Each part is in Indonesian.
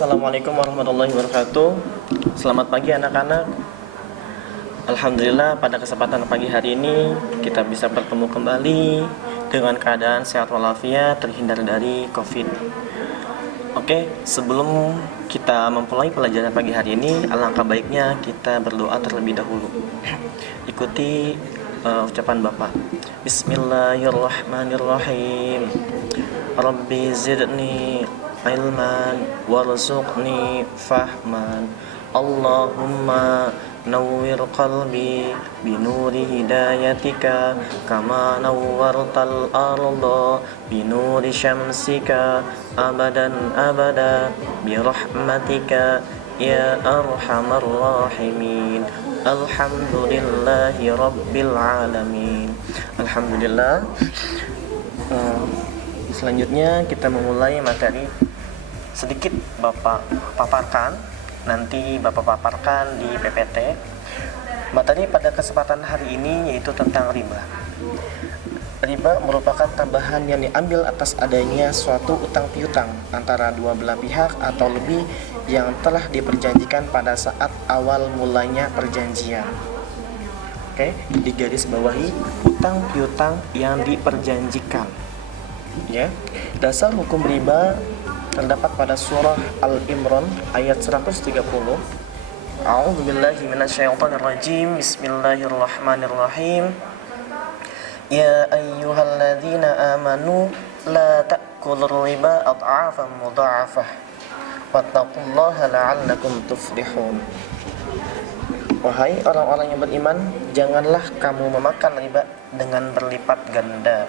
Assalamualaikum warahmatullahi wabarakatuh. Selamat pagi anak-anak. Alhamdulillah pada kesempatan pagi hari ini kita bisa bertemu kembali dengan keadaan sehat walafiat, terhindar dari COVID. Oke, sebelum kita memulai pelajaran pagi hari ini, alangkah baiknya kita berdoa terlebih dahulu. Ikuti ucapan Bapak. Bismillahirrahmanirrahim. Rabbi zidni ilman warzuqni fahman. Allahumma nawwir qalbi binuri hidayatika kama nawwartal arda binuri syamsika abadan abada birahmatika ya arhamar rahimin. Alhamdulillahi rabbil alamin. Alhamdulillah. Selanjutnya kita memulai materi. Sedikit Bapak paparkan, nanti Bapak paparkan di PPT. Materi pada kesempatan hari ini yaitu tentang riba. Riba merupakan tambahan yang diambil atas adanya suatu utang piutang antara dua belah pihak atau lebih yang telah diperjanjikan pada saat awal mulanya perjanjian. Oke, digaris bawahi utang piutang yang diperjanjikan. Ya, dasar hukum riba terdapat pada surah Al-Imran ayat 130. A'udzubillahi minasyaitonirrajim. Bismillahirrahmanirrahim. Ya ayyuhalladzina amanu la ta'kulur riba ad'afan mudha'afah wattaqullaha la'allakum tuflihun. Wahai orang-orang yang beriman, janganlah kamu memakan riba dengan berlipat ganda,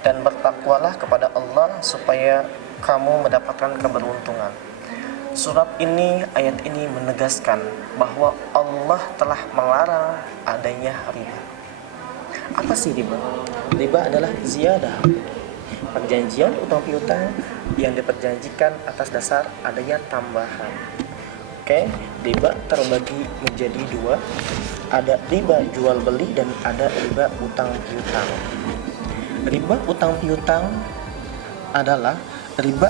dan bertakwalah kepada Allah supaya kamu mendapatkan keberuntungan. Surat ini, ayat ini menegaskan bahwa Allah telah melarang adanya riba. Apa sih riba? Riba adalah ziyadah, perjanjian utang piutang yang diperjanjikan atas dasar adanya tambahan. Oke, riba terbagi menjadi dua. Ada riba jual beli dan ada riba utang piutang. Riba utang piutang adalah riba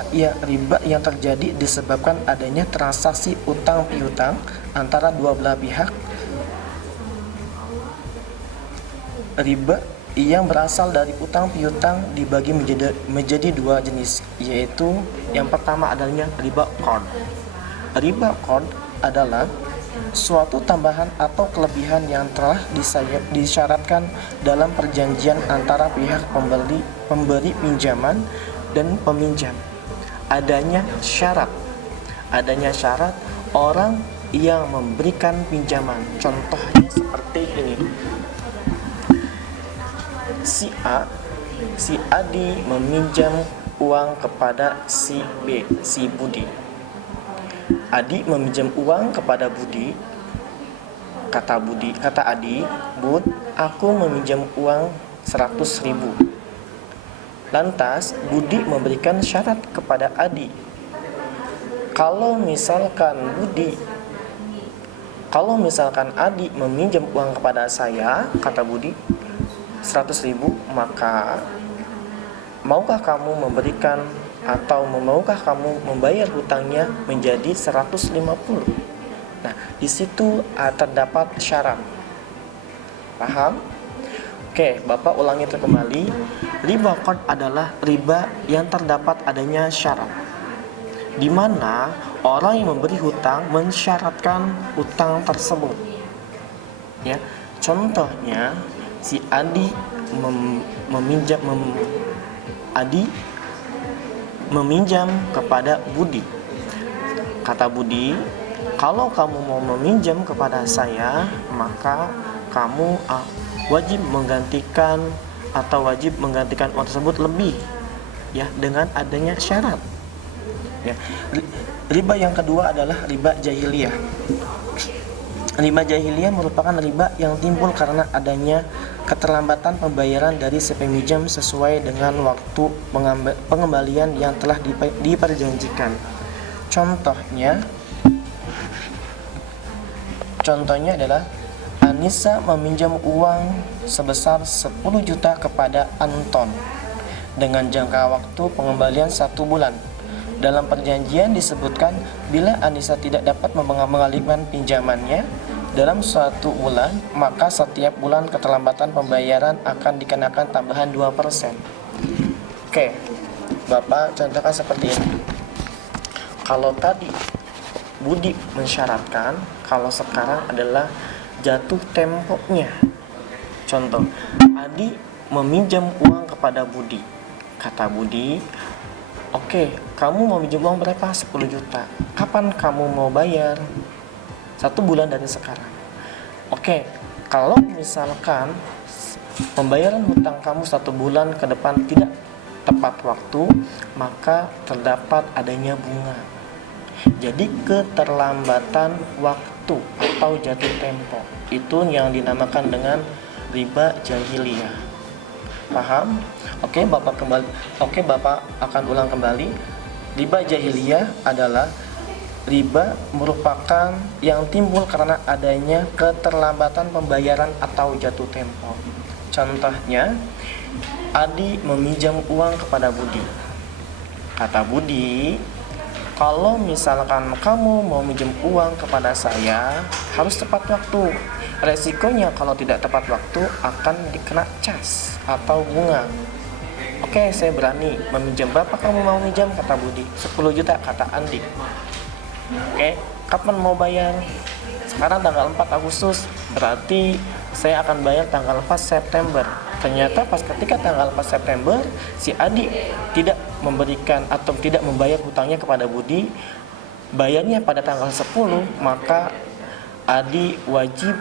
yang terjadi disebabkan adanya transaksi utang piutang antara dua belah pihak. Riba yang berasal dari utang piutang dibagi menjadi dua jenis, yaitu yang pertama adanya riba qard. Riba qard adalah suatu tambahan atau kelebihan yang telah disyaratkan dalam perjanjian antara pihak pemberi pinjaman dan peminjam. Adanya syarat orang yang memberikan pinjaman. Contohnya seperti ini. Si Adi meminjam uang kepada si B, si Budi. Adi meminjam uang kepada Budi. Kata Adi, "Bud, aku meminjam uang 100.000. Lantas Budi memberikan syarat kepada Adi. Kalau misalkan Adi meminjam uang kepada saya, kata Budi, 100.000, maka maukah kamu memberikan atau maukah kamu membayar hutangnya menjadi 150? Nah, di situ terdapat syarat. Paham? Oke, Bapak ulangi kembali. Riba qard adalah riba yang terdapat adanya syarat, di mana orang yang memberi hutang mensyaratkan hutang tersebut. Ya, contohnya si Adi meminjam kepada Budi. Kata Budi, kalau kamu mau meminjam kepada saya, maka kamu wajib menggantikan uang tersebut lebih, ya, dengan adanya syarat. Ya. Riba yang kedua adalah riba jahiliyah. Riba jahiliyah merupakan riba yang timbul karena adanya keterlambatan pembayaran dari si peminjam sesuai dengan waktu pengembalian yang telah diperjanjikan. Contohnya adalah Anissa meminjam uang sebesar 10 juta kepada Anton dengan jangka waktu pengembalian 1 bulan. Dalam perjanjian disebutkan bila Anissa tidak dapat mengalihkan pinjamannya dalam suatu bulan, maka setiap bulan keterlambatan pembayaran akan dikenakan tambahan 2%. Oke, Bapak contohkan seperti ini. Kalau tadi Budi mensyaratkan, kalau sekarang adalah jatuh temponya. Contoh, Adi meminjam uang kepada Budi. Kata Budi, oke, kamu mau minjem uang berapa? 10 juta. Kapan kamu mau bayar? 1 bulan dari sekarang. Oke, kalau misalkan pembayaran hutang kamu 1 bulan ke depan tidak tepat waktu, maka terdapat adanya bunga. Jadi keterlambatan waktu atau jatuh tempo itu yang dinamakan dengan riba jahiliyah. Paham? Oke, Bapak akan ulang kembali. Riba jahiliyah adalah riba merupakan yang timbul karena adanya keterlambatan pembayaran atau jatuh tempo. Contohnya, Adi meminjam uang kepada Budi. Kata Budi, kalau misalkan kamu mau minjem uang kepada saya, harus tepat waktu. Resikonya kalau tidak tepat waktu akan dikena cas atau bunga. Oke, saya berani meminjam. Berapa kamu mau minjam? Kata Budi. 10 juta, kata Andi. Oke, kapan mau bayar? Sekarang tanggal 4 Agustus, berarti saya akan bayar tanggal 4 September. Ternyata pas ketika tanggal 4 September, si Adi tidak memberikan atau tidak membayar hutangnya kepada Budi, bayarnya pada tanggal 10, maka Adi wajib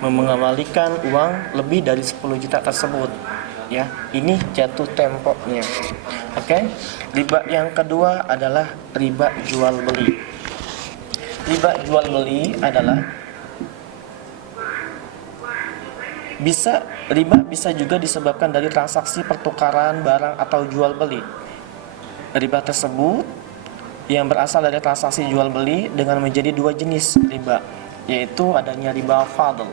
mengembalikan uang lebih dari 10 juta tersebut. Ya, ini jatuh temponya. Oke. Riba yang kedua adalah riba jual beli. Riba jual beli adalah riba bisa juga disebabkan dari transaksi pertukaran barang atau jual beli. Riba tersebut yang berasal dari transaksi jual beli dengan menjadi 2 jenis riba, yaitu adanya riba fadl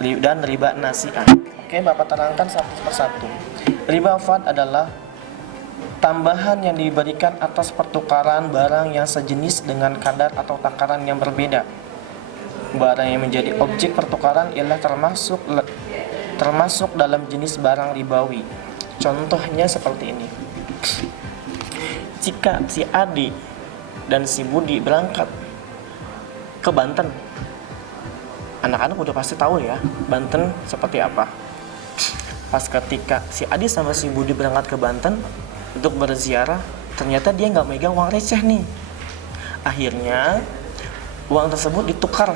dan riba nasi'ah. Oke, Bapak terangkan satu persatu. Riba fadl adalah tambahan yang diberikan atas pertukaran barang yang sejenis dengan kadar atau takaran yang berbeda. Barang yang menjadi objek pertukaran ialah termasuk dalam jenis barang ribawi. Contohnya seperti ini. Jika si Adi dan si Budi berangkat ke Banten, anak-anak udah pasti tahu ya Banten seperti apa. Pas ketika si Adi sama si Budi berangkat ke Banten untuk berziarah, ternyata dia nggak megang uang receh nih. Akhirnya uang tersebut ditukar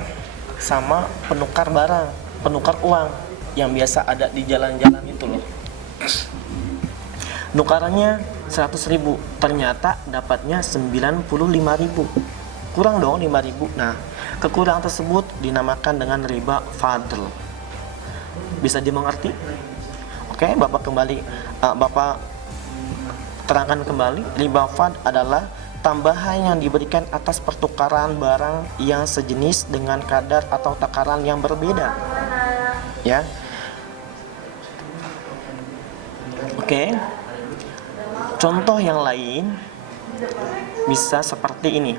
sama penukar barang, penukar uang yang biasa ada di jalan-jalan itu loh. Nukarannya 100.000, ternyata dapatnya 95.000. Kurang dong 5.000. Nah, kekurangan tersebut dinamakan dengan riba fadl. Bisa dimengerti? Oke, Bapak terangkan kembali. Riba fadl adalah tambahan yang diberikan atas pertukaran barang yang sejenis dengan kadar atau takaran yang berbeda. Ya. Oke. Contoh yang lain bisa seperti ini.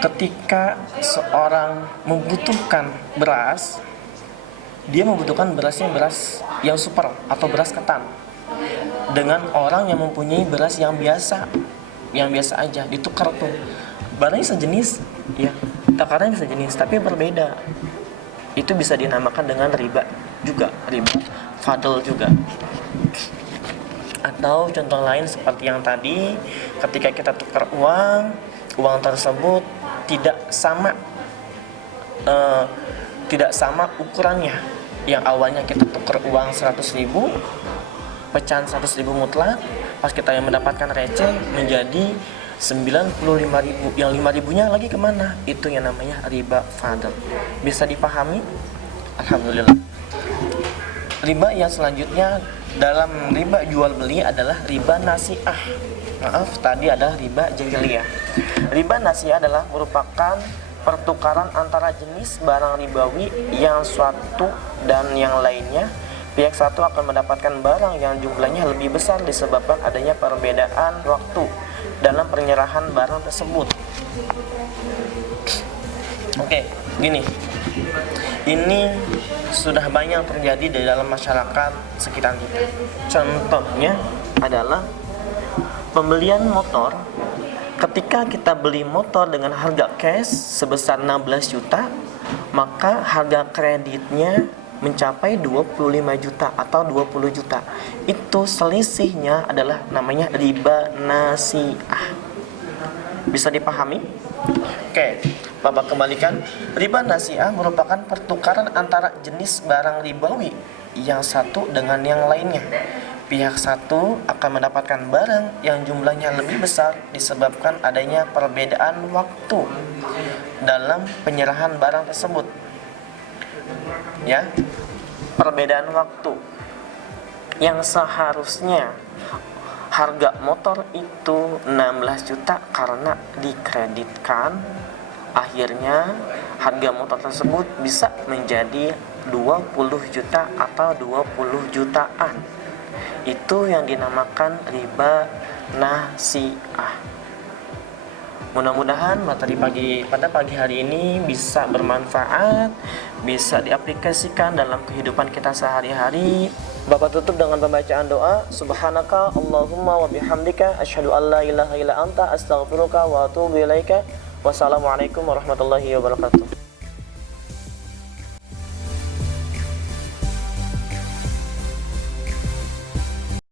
Ketika seorang membutuhkan beras, dia membutuhkan beras yang super atau beras ketan. Dengan orang yang mempunyai beras yang biasa aja, ditukar tuh. Barangnya sejenis, ya, takarannya sejenis, tapi berbeda. Itu bisa dinamakan dengan riba juga, riba fadl juga. Atau contoh lain seperti yang tadi, ketika kita tukar uang tersebut tidak sama ukurannya. Yang awalnya kita tukar uang 100.000, pecahan 100.000 mutlak, pas kita yang mendapatkan receh menjadi 95.000. Yang 5.000-nya lagi kemana? Itu yang namanya riba fadl. Bisa dipahami? Alhamdulillah. Riba yang selanjutnya dalam riba jual beli adalah riba nasi'ah. Maaf, tadi adalah riba jahiliyah. Riba nasi'ah adalah merupakan pertukaran antara jenis barang ribawi yang suatu dan yang lainnya Pihak satu akan mendapatkan barang yang jumlahnya lebih besar disebabkan adanya perbedaan waktu dalam penyerahan barang tersebut. Oke, gini. Ini sudah banyak terjadi di dalam masyarakat sekitar kita. Contohnya adalah pembelian motor. Ketika kita beli motor dengan harga cash sebesar 16 juta, maka harga kreditnya mencapai 25 juta atau 20 juta. Itu selisihnya adalah namanya riba nasi'ah. Bisa dipahami? Oke, Bapak kembalikan. Riba nasi'ah merupakan pertukaran antara jenis barang ribawi yang satu dengan yang lainnya. Pihak satu akan mendapatkan barang yang jumlahnya lebih besar disebabkan adanya perbedaan waktu dalam penyerahan barang tersebut. Ya, perbedaan waktu yang seharusnya harga motor itu 16 juta karena dikreditkan, akhirnya harga motor tersebut bisa menjadi 20 juta atau 20 jutaan. Itu yang dinamakan riba nasi'ah. Mudah-mudahan materi pada pagi hari ini bisa bermanfaat, bisa diaplikasikan dalam kehidupan kita sehari-hari. Bapak tutup dengan pembacaan doa. Subhanaka Allahumma wa bihamdika asyhadu an la ilaha illa anta astaghfiruka wa atubu ilaika. Wassalamualaikum warahmatullahi wabarakatuh.